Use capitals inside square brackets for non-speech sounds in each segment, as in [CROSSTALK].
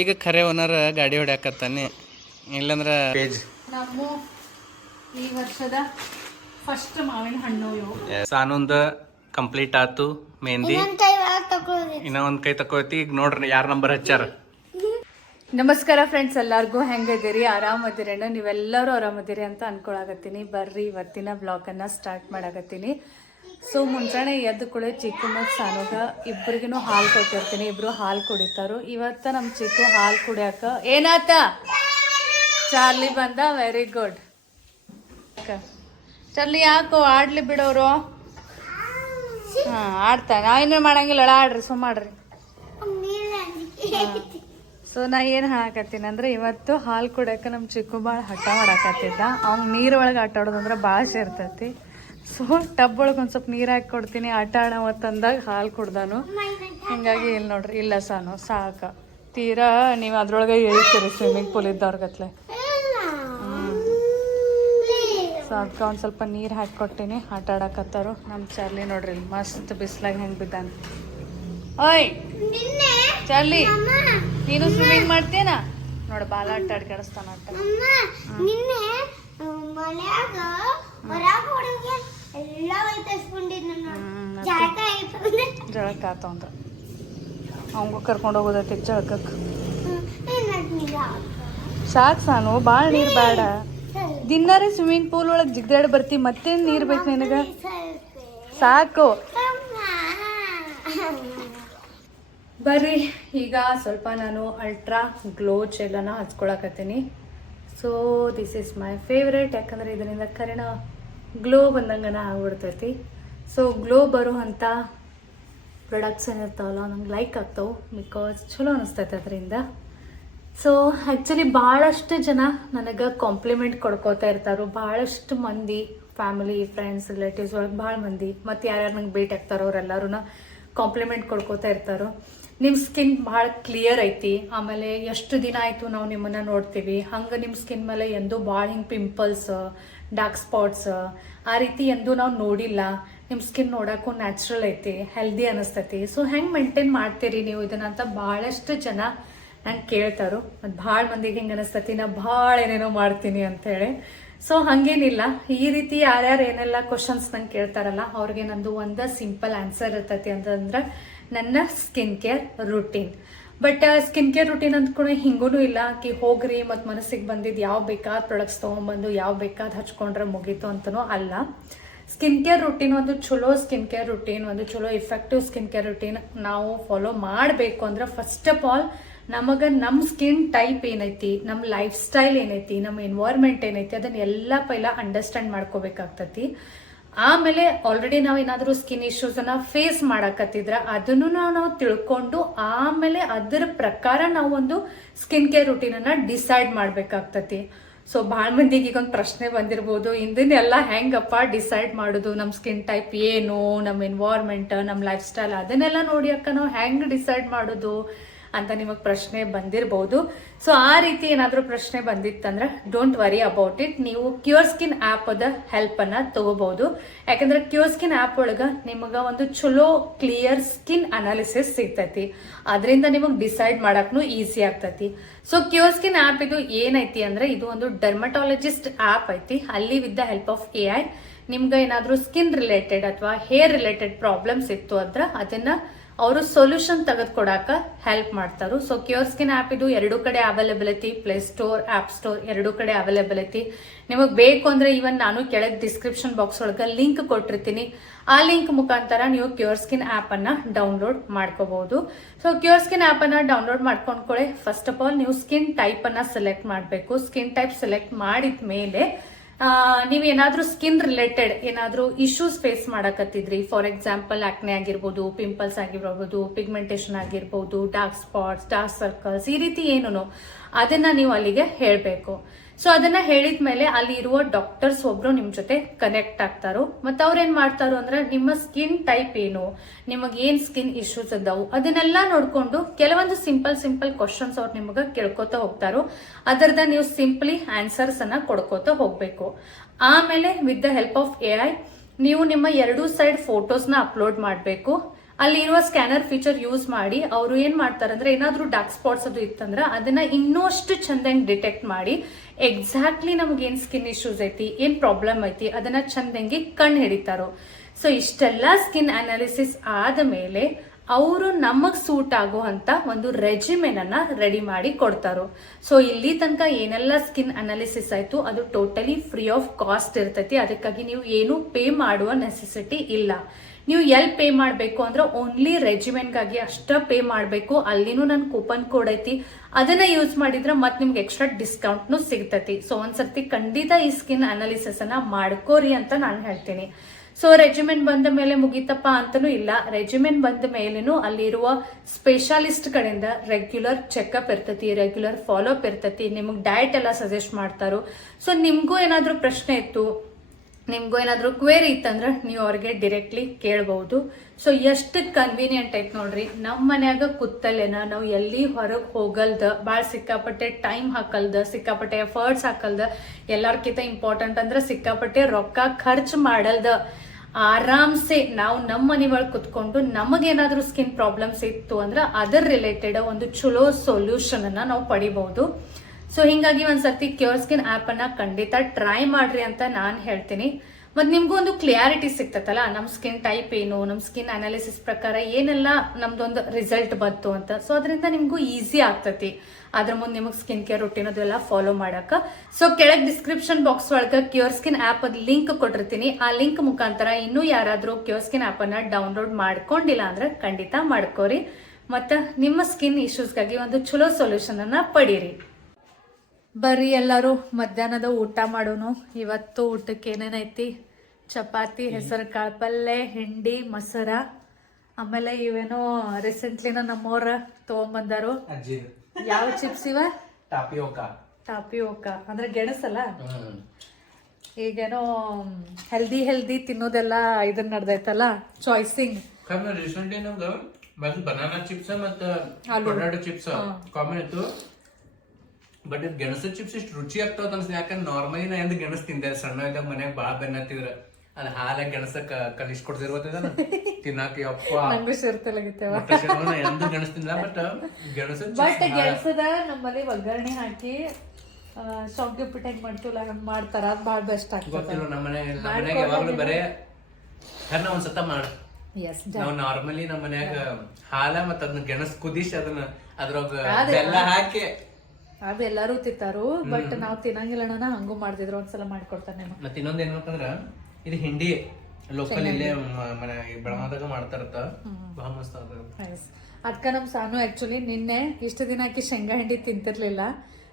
ಈಗ ಖರೆ ಓನರ್ ಗಾಡಿ ಹೊಡ್ಯಾಕತ್ತಾನೆ. ಇಲ್ಲಂದ್ರ ಪೇಜ್ ನಮ್ಮ ಈ ವರ್ಷದ ಫಸ್ಟ್ ಮಾವಿನ ಹಣ್ಣು ಇವು. ಸಾನೊಂದ ಕಂಪ್ಲೀಟ್ ಆತು ಮೆಹಂದಿ ಇನ್ನ ಒಂದ್ ಕೈ ತಕೋತಿ ಈಗ ನೋಡ್ರಿ ಯಾರ ನಂಬರ್ ಹಚ್ಚಾರ ನಮಸ್ಕಾರ ಫ್ರೆಂಡ್ಸ್ ಎಲ್ಲರಿಗೂ ಹೆಂಗಿದ್ದೀರಿ ಆರಾಮದಿರೇನ ನೀವೆಲ್ಲರೂ ಆರಾಮದಿರಿ ಅಂತ ಅನ್ಕೊಳಕತ್ತೀನಿ. ಬರ್ರಿ ಇವತ್ತಿನ ಬ್ಲಾಗನ್ನು ಸ್ಟಾರ್ಟ್ ಮಾಡಕತ್ತೀನಿ. ಸೊ ಮುಂಜಾನೆ ಎದ್ದ ಕೂಡ ಚಿಕ್ಕು ಮತ್ತು ಸಾನೋಗ ಇಬ್ಬರಿಗೂ ಹಾಲು ಕೊಟ್ಟಿರ್ತೀನಿ. ಇಬ್ಬರು ಹಾಲು ಕುಡಿತಾರು. ಇವತ್ತು ನಮ್ಮ ಚಿಕ್ಕು ಹಾಲು ಕುಡಿಯಾಕ ಏನಾತ? ಚಾರ್ಲಿ ಬಂದ ವೆರಿ ಗುಡ್ ಚಾರ್ಲಿ ಯಾಕೋ ಆಡ್ಲಿ ಬಿಡೋರು? ಹಾಂ, ಆಡ್ತಾನೆ. ನಾವೇನು ಮಾಡಂಗಿಲ್ಲ. ಆಡ್ರಿ ಸುಮ್ಮ ಮಾಡ್ರಿ ಸೊ ನಾ ಏನು ಹಾಕತ್ತೀನಿ ಅಂದ್ರೆ, ಇವತ್ತು ಹಾಲು ಕುಡಿಯೋಕೆ ನಮ್ಮ ಚಿಕ್ಕು ಭಾಳ ಹಠ ಮಾಡಾಕತ್ತಿದ್ದ. ಅವ್ನು ನೀರೊಳಗೆ ಒಳಗೆ ಆಟ ಆಡೋದಂದ್ರೆ ಭಾಳ ಇರ್ತೈತಿ. ಸೊ ಟಬ್ ಒಳಗೆ ಒಂದು ಸ್ವಲ್ಪ ನೀರು ಹಾಕಿ ಕೊಡ್ತೀನಿ. ಆಟ ಆಡವತ್ತಂದಾಗ ಹಾಲು ಕುಡ್ದಾನು. ಹಿಂಗಾಗಿ ಇಲ್ಲಿ ನೋಡ್ರಿ, ಇಲ್ಲ ಸಾನು, ಸಾಕ. ತೀರಾ ನೀವು ಅದ್ರೊಳಗೆ ಹೇಳ್ತೀರಿ ಸ್ವಿಮ್ಮಿಂಗ್ ಪೂಲ್ ಇದ್ದವ್ರಿಗತ್ಲೆ ಸೊ ಅದಕ್ಕೆ ಒಂದು ಸ್ವಲ್ಪ ನೀರು ಹಾಕಿ ಕೊಟ್ಟಿನಿ ಆಟ ಆಡಕತ್ತಾರು ನಮ್ಮ ಚಾರ್ಲಿ ನೋಡ್ರಿ, ಇಲ್ಲಿ ಮಸ್ತ್ ಬಿಸ್ಲಾಗಿ ಹೆಂಗೆ ಬಿದ್ದಾನೆ ಓಯ್! ಚಾರ್ಲಿ, ನೀನು ಸ್ವಿಮ್ಮಿಂಗ್ ಮಾಡ್ತೇನಾ ನೋಡು, ಬಾಲ ಆಟ ಆಡ್ಕಾಡಿಸ್ತಾನ ಆಟ ನಿನ್ನೆ ಮನ್ಯಾಗ ಹೊರಗ ಹುಡುಗಿ ಎಲ್ಲ ಒಯ್ತಸ್ಕೊಂಡಿದ್ನ ಹ್ಮ್, ಜಾಗ ಆಯ್ತಂದ್ರೆ ಜಳಕ ಆತವಂದ ಅವಂಗೂ ಕರ್ಕೊಂಡು ಹೋಗೋದೈತಿ ಜಳಕಕ್ಕೆ. ಸಾಕು ಸಾನು ಭಾಳ ನೀರು ಬೇಡ ದಿನಾರೇ ಸ್ವಿಮ್ಮಿಂಗ್ ಪೂಲ್ ಒಳಗೆ ಜಿಗ್ದಾಡಿ ಬರ್ತಿ, ಮತ್ತೇನು ನೀರು ಬೇಕು ನಿನಗೆ? ಸಾಕು. ಬರ್ರಿ, ಈಗ ಸ್ವಲ್ಪ ನಾನು ಅಲ್ಟ್ರಾ ಗ್ಲೋ ಚೆಲ್ಲನ ಹಚ್ಕೊಳಕತ್ತೀನಿ. So this is my favourite ಯಾಕಂದ್ರೆ ಇದರಿಂದ ಕರೆಣ ಗ್ಲೋ ಬಂದಂಗನ ಆಗ್ಬಿಡ್ತೈತಿ. ಸೊ ಗ್ಲೋ ಬರುವಂಥ ಪ್ರಾಡಕ್ಟ್ಸ್ ಏನಿರ್ತಾವಲ್ಲ, ನಂಗೆ ಲೈಕ್ ಆಗ್ತಾವೆ ಬಿಕಾಸ್ ಚಲೋ ಅನಿಸ್ತೈತೆ ಅದರಿಂದ. ಸೊ ಆ್ಯಕ್ಚುಲಿ ಭಾಳಷ್ಟು ಜನ ನನಗೆ ಕಾಂಪ್ಲಿಮೆಂಟ್ ಕೊಡ್ಕೋತಾ ಇರ್ತಾರೆ. ಭಾಳಷ್ಟು ಮಂದಿ ಫ್ಯಾಮಿಲಿ ಫ್ರೆಂಡ್ಸ್ ರಿಲೇಟಿವ್ಸ್ ಒಳಗೆ ಭಾಳ ಮಂದಿ. ಮತ್ತು ಯಾರ್ಯಾರು ನಂಗೆ ಭೇಟಿ ಆಗ್ತಾರೋ ಅವರೆಲ್ಲರೂ ಕಾಂಪ್ಲಿಮೆಂಟ್ ಕೊಡ್ಕೋತಾ ಇರ್ತಾರೋ. ನಿಮ್ಮ ಸ್ಕಿನ್ ಭಾಳ ಕ್ಲಿಯರ್ ಐತಿ. ಆಮೇಲೆ ಎಷ್ಟು ದಿನ ಆಯಿತು ನಾವು ನಿಮ್ಮನ್ನು ನೋಡ್ತೀವಿ. ಹಂಗೆ ನಿಮ್ಮ ಸ್ಕಿನ್ ಮೇಲೆ ಎಂದೂ ಭಾಳ ಹಿಂಗೆ ಪಿಂಪಲ್ಸ್ ಡಾರ್ಕ್ ಸ್ಪಾಟ್ಸ್ ಆ ರೀತಿ ಎಂದೂ ನಾವು ನೋಡಿಲ್ಲ. ನಿಮ್ಮ ಸ್ಕಿನ್ ನೋಡೋಕ್ಕೂ ನ್ಯಾಚುರಲ್ ಐತಿ ಹೆಲ್ದಿ ಅನಿಸ್ತೈತಿ. ಸೊ ಹೆಂಗೆ ಮೇಂಟೈನ್ ಮಾಡ್ತೀರಿ ನೀವು ಇದನ್ನಂತ ಭಾಳಷ್ಟು ಜನ ನಂಗೆ ಕೇಳ್ತಾರೋ ಮತ್ತು ಭಾಳ ಮಂದಿಗೆ ಹಿಂಗೆ ಅನಿಸ್ತತಿ, ನಾ ಭಾಳ ಏನೇನೋ ಮಾಡ್ತೀನಿ ಅಂತೇಳಿ. ಸೊ ಹಾಗೇನಿಲ್ಲ. ಈ ರೀತಿ ಯಾರ್ಯಾರು ಏನೆಲ್ಲ ಕ್ವಶನ್ಸ್ ನಂಗೆ ಕೇಳ್ತಾರಲ್ಲ, ಅವ್ರಿಗೆ ನಂದು ಒಂದು ಸಿಂಪಲ್ ಆನ್ಸರ್ ಇರ್ತೈತಿ ಅಂತಂದ್ರೆ ನನ್ನ skin care routine but skin care routine ಅಂದ್ಕೊಂಡು ಹಿಂಗೂ ಇಲ್ಲ. ಕಿ ಹೋಗ್ರಿ, ಮತ್ತು ಮನಸ್ಸಿಗೆ ಬಂದಿದ್ದು ಯಾವ ಬೇಕಾದ ಪ್ರಾಡಕ್ಟ್ಸ್ ತೊಗೊಂಬಂದು, ಯಾವ ಬೇಕಾದ ಹಚ್ಕೊಂಡ್ರೆ ಮುಗೀತು ಅಂತನೂ ಅಲ್ಲ. ಸ್ಕಿನ್ ಕೇರ್ ರುಟೀನ್ ಒಂದು ಚಲೋ ಸ್ಕಿನ್ ಕೇರ್ ರುಟೀನ್, ಒಂದು ಚಲೋ ಇಫೆಕ್ಟಿವ್ ಸ್ಕಿನ್ ಕೇರ್ ರುಟೀನ್ ನಾವು ಫಾಲೋ ಮಾಡಬೇಕು ಅಂದ್ರೆ ಫಸ್ಟ್ ಆಫ್ ಆಲ್ ನಮಗೆ ನಮ್ಮ ಸ್ಕಿನ್ ಟೈಪ್ ಏನೈತಿ ನಮ್ಮ ಲೈಫ್ ಸ್ಟೈಲ್ ಏನೈತಿ ನಮ್ಮ ಎನ್ವೈರ್ಮೆಂಟ್ ಏನೈತಿ ಅದನ್ನ ಎಲ್ಲ ಪೈಲ ಅಂಡರ್ಸ್ಟ್ಯಾಂಡ್ ಮಾಡ್ಕೋಬೇಕಾಗ್ತತಿ. ಆಮೇಲೆ ಆಲ್ರೆಡಿ ನಾವು ಏನಾದರೂ ಸ್ಕಿನ್ ಇಶ್ಯೂಸನ್ನ ಫೇಸ್ ಮಾಡಕತ್ತಿದ್ರ ಅದನ್ನು ನಾವು ನಾವು ತಿಳ್ಕೊಂಡು ಆಮೇಲೆ ಅದರ ಪ್ರಕಾರ ನಾವು ಒಂದು ಸ್ಕಿನ್ ಕೇರ್ ರುಟೀನನ್ನು ಡಿಸೈಡ್ ಮಾಡಬೇಕಾಗ್ತತಿ. ಸೊ ಭಾಳ ಮಂದಿಗೆ ಈಗ ಒಂದು ಪ್ರಶ್ನೆ ಬಂದಿರ್ಬೋದು. ಇಂದನ್ನೆಲ್ಲ ಹೆಂಗಪ್ಪ ಡಿಸೈಡ್ ಮಾಡೋದು? ನಮ್ಮ ಸ್ಕಿನ್ ಟೈಪ್ ಏನು? ನಮ್ಮ ಎನ್ವೈರ್ಮೆಂಟ್ ನಮ್ಮ ಲೈಫ್ ಸ್ಟೈಲ್ ಅದನ್ನೆಲ್ಲ ನೋಡಿ ಅಕ್ಕ, ನಾವು ಹೆಂಗೆ ಡಿಸೈಡ್ ಮಾಡೋದು? ಅಂತ ನಿಮಗೆ ಪ್ರಶ್ನೆ ಬಂದಿರಬಹುದು ಸೊ ಆ ರೀತಿ ಏನಾದರೂ ಪ್ರಶ್ನೆ ಬಂದಿತ್ತಂದ್ರೆ ಡೋಂಟ್ ವರಿ ಅಬೌಟ್ ಇಟ್ ನೀವು ಕ್ಯೂರ್ ಸ್ಕಿನ್ ಆ್ಯಪದ ಹೆಲ್ಪನ್ನು ತಗೋಬಹುದು ಯಾಕಂದ್ರೆ ಕ್ಯೂರ್ ಸ್ಕಿನ್ ಆ್ಯಪ್ ಒಳಗ ನಿಮಗೆ ಒಂದು ಚಲೋ ಕ್ಲಿಯರ್ ಸ್ಕಿನ್ ಅನಾಲಿಸಿಸ್ ಸಿಗ್ತೈತಿ. ಅದರಿಂದ ನಿಮಗೆ ಡಿಸೈಡ್ ಮಾಡಕ್ನು ಈಸಿ ಆಗ್ತೈತಿ. ಸೊ ಕ್ಯೂರ್ ಸ್ಕಿನ್ ಆ್ಯಪ್ ಇದು ಏನೈತಿ ಅಂದ್ರೆ, ಇದು ಒಂದು ಡರ್ಮಟಾಲಜಿಸ್ಟ್ ಆ್ಯಪ್ ಐತಿ. ಅಲ್ಲಿ with the help of A I ನಿಮ್ಗೆ ಏನಾದರೂ ಸ್ಕಿನ್ ರಿಲೇಟೆಡ್ ಅಥವಾ ಹೇರ್ ರಿಲೇಟೆಡ್ ಪ್ರಾಬ್ಲಮ್ಸ್ ಇತ್ತು ಅಂದ್ರೆ, ಅದನ್ನ ಅವರು ಸೊಲ್ಯೂಷನ್ ತೆಗೆದುಕೊಡಾಕ ಹೆಲ್ಪ್ ಮಾಡ್ತಾರು. ಸೊ ಕ್ಯೂರ್ ಸ್ಕಿನ್ ಆ್ಯಪ್ ಇದು ಎರಡು ಕಡೆ ಅವೈಲೇಬಲ್ ಐತಿ ಪ್ಲೇ ಸ್ಟೋರ್ ಆ್ಯಪ್ ಸ್ಟೋರ್ ಎರಡು ಕಡೆ ಅವೈಲೇಬಲ್ ಐತಿ ನಿಮಗೆ ಬೇಕು ಅಂದರೆ ಇವನ್ ನಾನು ಕೆಳಗೆ ಡಿಸ್ಕ್ರಿಪ್ಷನ್ ಬಾಕ್ಸ್ ಒಳಗೆ ಲಿಂಕ್ ಕೊಟ್ಟಿರ್ತೀನಿ. ಆ ಲಿಂಕ್ ಮುಖಾಂತರ ನೀವು ಕ್ಯೂರ್ ಸ್ಕಿನ್ ಆ್ಯಪನ್ನು ಡೌನ್ಲೋಡ್ ಮಾಡ್ಕೋಬಹುದು ಸೊ ಕ್ಯೂರ್ ಸ್ಕಿನ್ ಆ್ಯಪನ್ನು ಡೌನ್ಲೋಡ್ ಮಾಡ್ಕೊಂಡ್ಕೊಳ್ಳಿ ಫಸ್ಟ್ ಆಫ್ ಆಲ್ ನೀವು ಸ್ಕಿನ್ ಟೈಪ್ ಅನ್ನ ಸೆಲೆಕ್ಟ್ ಮಾಡಬೇಕು. ಸ್ಕಿನ್ ಟೈಪ್ ಸೆಲೆಕ್ಟ್ ಮಾಡಿದ ಮೇಲೆ ನೀವು ಏನಾದರೂ ಸ್ಕಿನ್ ರಿಲೇಟೆಡ್ ಏನಾದರೂ ಇಶ್ಯೂಸ್ ಫೇಸ್ ಮಾಡಕತ್ತಿದ್ರಿ? ಫಾರ್ ಎಕ್ಸಾಂಪಲ್ ಆಕ್ನೆ ಆಗಿರ್ಬೋದು ಪಿಂಪಲ್ಸ್ ಆಗಿರ್ಬೋದು ಪಿಗ್ಮೆಂಟೇಷನ್ ಆಗಿರ್ಬೋದು ಡಾರ್ಕ್ ಸ್ಪಾಟ್ಸ್ ಡಾರ್ಕ್ ಸರ್ಕಲ್ಸ್ ಈ ರೀತಿ ಏನೂ ಅದನ್ನ ನೀವು ಅಲ್ಲಿಗೆ ಹೇಳಬೇಕು. ಸೊ ಅದನ್ನ ಹೇಳಿದ ಮೇಲೆ ಅಲ್ಲಿ ಇರುವ ಡಾಕ್ಟರ್ಸ್ ಒಬ್ರು ನಿಮ್ ಜೊತೆ ಕನೆಕ್ಟ್ ಆಗ್ತಾರೋ. ಮತ್ತೆ ಅವ್ರೇನ್ ಮಾಡ್ತಾರೋ ಅಂದ್ರೆ ನಿಮ್ಮ ಸ್ಕಿನ್ ಟೈಪ್ ಏನು, ನಿಮಗೆ ಏನ್ ಸ್ಕಿನ್ ಇಶ್ಯೂಸ್ ಅದಾವು ಅದನ್ನೆಲ್ಲ ನೋಡ್ಕೊಂಡು ಕೆಲವೊಂದು ಸಿಂಪಲ್ ಸಿಂಪಲ್ ಕ್ವಶನ್ಸ್ ಅವ್ರು ನಿಮಗೆ ಕೇಳ್ಕೊತಾ ಹೋಗ್ತಾರೋ. ಅದರದ ನೀವು ಸಿಂಪ್ಲಿ ಆನ್ಸರ್ಸ್ ಅನ್ನ ಕೊಡ್ಕೋತಾ ಹೋಗ್ಬೇಕು. ಆಮೇಲೆ with the help of A ನೀವು ನಿಮ್ಮ ಎರಡೂ ಸೈಡ್ ಫೋಟೋಸ್ನ ಅಪ್ಲೋಡ್ ಮಾಡಬೇಕು. ಅಲ್ಲಿರುವ ಸ್ಕ್ಯಾನರ್ ಫೀಚರ್ ಯೂಸ್ ಮಾಡಿ ಅವರು ಏನ್ ಮಾಡ್ತಾರೆ ಅಂದ್ರೆ ಏನಾದರೂ ಡಾರ್ಕ್ ಸ್ಪಾಟ್ಸ್ ಅದು ಇತ್ತಂದ್ರೆ ಅದನ್ನ ಇನ್ನಷ್ಟು ಚಂದಂಗ್ ಡಿಟೆಕ್ಟ್ ಮಾಡಿ ಎಕ್ಸಾಕ್ಟ್ಲಿ ನಮ್ಗೆ ಏನ್ ಸ್ಕಿನ್ ಇಶ್ಯೂಸ್ ಐತಿ, ಏನ್ ಪ್ರಾಬ್ಲಮ್ ಐತಿ, ಅದನ್ನ ಚಂದಂಗೆ ಕಣ್ಣು ಹಿಡಿತಾರೋ. ಸೊ ಇಷ್ಟೆಲ್ಲ ಸ್ಕಿನ್ ಅನಾಲಿಸಿಸ್ ಆದ ಮೇಲೆ ಅವರು ನಮಗ್ ಸೂಟ್ ಆಗುವಂತ ಒಂದು ರೆಜಿಮೆನ್ ಅನ್ನ ರೆಡಿ ಮಾಡಿ ಕೊಡ್ತಾರೋ. ಸೊ ಇಲ್ಲಿ ತನಕ ಏನೆಲ್ಲ ಸ್ಕಿನ್ ಅನಾಲಿಸಿಸ್ ಆಯ್ತು, ಅದು ಟೋಟಲಿ ಫ್ರೀ ಆಫ್ ಕಾಸ್ಟ್ ಇರ್ತೈತಿ, ಅದಕ್ಕಾಗಿ ನೀವು ಏನು ಪೇ ಮಾಡುವ ನೆಸೆಸಿಟಿ ಇಲ್ಲ. ನೀವು ಎಲ್ಲಿ ಪೇ ಮಾಡಬೇಕು ಅಂದ್ರೆ ಓನ್ಲಿ ರೆಜಿಮೆಂಟ್ಗಾಗಿ ಅಷ್ಟ ಪೇ ಮಾಡಬೇಕು. ಅಲ್ಲಿನೂ ನನ್ನ ಕೂಪನ್ ಕೋಡ್ ಐತಿ. ಅದನ್ನ ಯೂಸ್ ಮಾಡಿದ್ರೆ ಮತ್ತೆ ನಿಮ್ಗೆ ಎಕ್ಸ್ಟ್ರಾ ಡಿಸ್ಕೌಂಟ್ನು ಸಿಗ್ತೈತಿ. ಸೊ ಒಂದ್ಸರ್ತಿ ಖಂಡಿತ ಈ ಸ್ಕಿನ್ ಅನಾಲಿಸಿಸ್ ಅನ್ನ ಮಾಡ್ಕೋರಿ ಅಂತ ನಾನು ಹೇಳ್ತೀನಿ. ಸೊ ರೆಜಿಮೆಂಟ್ ಬಂದ ಮೇಲೆ ಮುಗೀತಪ್ಪ ಅಂತನೂ ಇಲ್ಲ. ರೆಜಿಮೆಂಟ್ ಬಂದ ಮೇಲೇನು ಅಲ್ಲಿರುವ ಸ್ಪೆಷಾಲಿಸ್ಟ್ ಕಡೆಯಿಂದ ರೆಗ್ಯುಲರ್ ಚೆಕಪ್ ಇರ್ತೈತಿ ರೆಗ್ಯುಲರ್ ಫಾಲೋಅಪ್ ಇರ್ತೈತಿ. ನಿಮಗೆ ಡಯಟ್ ಎಲ್ಲ ಸಜೆಸ್ಟ್ ಮಾಡ್ತಾರೋ. ಸೊ ನಿಮಗೂ ಏನಾದರೂ ಪ್ರಶ್ನೆ ಇತ್ತು ನಿಮ್ಗೂ ಏನಾದರೂ ಕ್ವೇರಿ ಇತ್ತಂದ್ರೆ ನೀವು ಅವ್ರಿಗೆ ಡೈರೆಕ್ಟ್ಲಿ ಕೇಳ್ಬೋದು. ಸೊ ಎಷ್ಟು ಕನ್ವೀನಿಯೆಂಟ್ ಐತೆ ನೋಡ್ರಿ. ನಮ್ಮ ಮನ್ಯಾಗ ಕುತ್ತಲ್ಲೇನ ನಾವು ಎಲ್ಲಿ ಹೊರಗೆ ಹೋಗಲ್ದ ಭಾಳ ಸಿಕ್ಕಾಪಟ್ಟೆ ಟೈಮ್ ಹಾಕಲ್ದ, ಸಿಕ್ಕಾಪಟ್ಟೆ ಎಫರ್ಟ್ಸ್ ಹಾಕಲ್ದ, ಎಲ್ಲರ್ಕಿಂತ ಇಂಪಾರ್ಟೆಂಟ್ ಅಂದ್ರೆ ಸಿಕ್ಕಾಪಟ್ಟೆ ರೊಕ್ಕ ಖರ್ಚು ಮಾಡಲ್ದ. ಆರಾಮ್ಸೆ ನಾವು ನಮ್ಮ ಮನೆ ಒಳಗೆ ಕುತ್ಕೊಂಡು ನಮಗೇನಾದ್ರೂ ಸ್ಕಿನ್ ಪ್ರಾಬ್ಲಮ್ಸ್ ಇತ್ತು ಅಂದ್ರೆ ಅದರ್ ರಿಲೇಟೆಡ್ ಒಂದು ಚಲೋ ಸೊಲ್ಯೂಷನ್ ಅನ್ನ ನಾವು ಪಡಿಬಹುದು ಸೊ ಹಿಂಗಾಗಿ ಒಂದ್ಸತಿ ಕ್ಯೂರ್ ಸ್ಕಿನ್ ಆಪ್ ಅನ್ನ ಖಂಡಿತ ಟ್ರೈ ಮಾಡ್ರಿ ಅಂತ ನಾನು ಹೇಳ್ತೀನಿ. ಮತ್ತು ನಿಮಗೂ ಒಂದು ಕ್ಲಿಯಾರಿಟಿ ಸಿಗ್ತತಲ್ಲ ನಮ್ಮ ಸ್ಕಿನ್ ಟೈಪ್ ಏನು ನಮ್ಮ ಸ್ಕಿನ್ ಅನಾಲಿಸಿಸ್ ಪ್ರಕಾರ ಏನೆಲ್ಲ ನಮ್ದೊಂದು ರಿಸಲ್ಟ್ ಬಂತು ಅಂತ. ಸೊ ಅದರಿಂದ ನಿಮಗೂ ಈಸಿ ಆಗ್ತತಿ. ಅದ್ರ ಮುಂದೆ ನಿಮಗೆ ಸ್ಕಿನ್ ಕೇರ್ ರುಟೀನ್ ಅದೆಲ್ಲ ಫಾಲೋ ಮಾಡಕ್ಕೆ. ಸೊ ಕೆಳಗೆ ಡಿಸ್ಕ್ರಿಪ್ಷನ್ ಬಾಕ್ಸ್ ಒಳಗೆ ಕ್ಯೂರ್ ಸ್ಕಿನ್ ಆಪ್ ಅದ್ ಲಿಂಕ್ ಕೊಟ್ಟಿರ್ತೀನಿ. ಆ ಲಿಂಕ್ ಮುಖಾಂತರ ಇನ್ನೂ ಯಾರಾದರೂ ಕ್ಯೂರ್ ಸ್ಕಿನ್ ಆಪ್ ಅನ್ನ ಡೌನ್ಲೋಡ್ ಮಾಡ್ಕೊಂಡಿಲ್ಲ ಅಂದ್ರೆ ಖಂಡಿತ ಮಾಡ್ಕೋರಿ. ಮತ್ತು ನಿಮ್ಮ ಸ್ಕಿನ್ ಇಶ್ಯೂಸ್ಗಾಗಿ ಒಂದು ಚಲೋ ಸೊಲ್ಯೂಷನ್ ಅನ್ನ ಪಡೀರಿ. ಬರ್ರಿ ಎಲ್ಲರೂ ಮಧ್ಯಾಹ್ನದ ಊಟ ಮಾಡೋನು. ಇವತ್ತು ಊಟಕ್ಕೆ ಏನೇನೈತಿ ಚಪಾತಿ ಹೆಸರು ಕಾಳು ಪಲ್ಯ ಹಿಂಡಿ ಮೊಸರ. ಆಮೇಲೆ ಇವೇನೋ ರೀಸೆಂಟ್ಲಿನ ನಮ್ಮವ್ರ ತಗೊಂಬಂದಾರು. ಯಾವ ಚಿಪ್ಸ್ ಇವ? ಟಾಪಿಯೋಕ ಟಾಪಿಯೋಕ ಅಂದ್ರೆ ಗೆಣಸಲ್ಲ? ಈಗೇನೋ ಹೆಲ್ದಿ ಹೆಲ್ದಿ ತಿನ್ನೋದೆಲ್ಲ ಇದನ್ನ ನಡ್ದೈತಲ್ಲ? ಚಾಯ್ಸಿಂಗ್ ರೀಸೆಂಟ್ಲಿ ಬನಾನಾ ಚಿಪ್ಸ್ ಮತ್ತೆ ಚಿಪ್ಸ್ ಕಾಮನ್ ಇತ್ತು. ಬಟ್ ಇದು ಗೆಣಸದ ಚಿಪ್ಸ್ ಇಷ್ಟು ರುಚಿ ಆಗ್ತಾವ ಅನ್ಸ್ ಯಾಕಂದ್ರೆ ನಾರ್ಮಲಿ ನಾ ಎಂದ ಗೆಣಸ್ ತಿಂದೆ. ಸಣ್ಣ ಇದ್ದಾಗ ಮನ್ಯಾಗ ಬಾಳ ಬೆನ್ನ ಅದು ಅದ್ ಹಾಲ ಗೆಣಸ ಕಲಿಸ್ ಕೊಡ್ತಿರ್ಬೋದ [LAUGHS] ತಿನ್ನಾಕ ಯಪ್ಪ. ನಂಗೂ ಎಂದೂ ಗೆಣಸ್ ತಿಂದ ಬಟ್ ಗೆಣಸದ ಬಟ್ ಗೆಣಸದ ನಮ್ಮಲ್ಲಿ ಒಗ್ಗರಣೆ ಹಾಕಿ ಶಾವ್ಗೆ ಉಪ್ಪಿಟ್ಟು ಹೆಂಗ್ ಮಾಡ್ತೀವಲ್ಲ ಹಂಗ್ ಮಾಡ್ತಾರ. ಅದ್ ಭಾಳ ಬೆಸ್ಟ್ ಆಗ್ತದೆ. ಗೊತ್ತಿಲ್ಲ ನಮ್ಮ ಮನೆ ನಮ್ಮ ಮನ್ಯಾಗ ಯಾವಾಗ್ಲೂ ಬರೇ ಹರ್ ಒಂದ್ ಒಂದ್ಸತ ಮಾಡ. ಎಸ್ ನಾವ್ ನಾರ್ಮಲಿ ನಮ್ಮ ಮನ್ಯಾಗ ಹಾಲ ಮತ್ತ ಅದನ್ನ ಗೆಣಸ್ ಕುದಿಸಿ ಅದನ್ನ ಅದ್ರೊಳಗ ಬೆಲ್ಲ ಹಾಕಿ ಅದು ಎಲ್ಲಾರು ತಿಂತಾರು ಬಟ್ ನಾವ್ ತಿನ್ನಂಗಿಲ್ಲ ಹಂಗು ಮಾಡ್ತಿದ್ರು ಒಂದ್ಸಲ ಮಾಡ್ಕೊಡ್ತಾನೆ ಮತ್ತೆ ಇನ್ನೊಂದ್ ಏನ್ಬೇಕಂದ್ರ ಇದು ಹಿಂಡಿ ಲೋಕಲ್ ಇಲ್ಲೇ ಮನೆ ಬೆಳಗಾವದಾಗ ಮಾಡ್ತಾರತ್ತ. ಬಹಳ ಮಸ್ತ್ ಅದ್ಕ ನಮ್ ಸಾನು ಆಕ್ಚುಲಿ ನಿನ್ನೆ ಇಷ್ಟು ದಿನ ಆಕಿ ಶೇಂಗಾ ಹಿಂಡಿ ತಿಂತಿರ್ಲಿಲ್ಲ.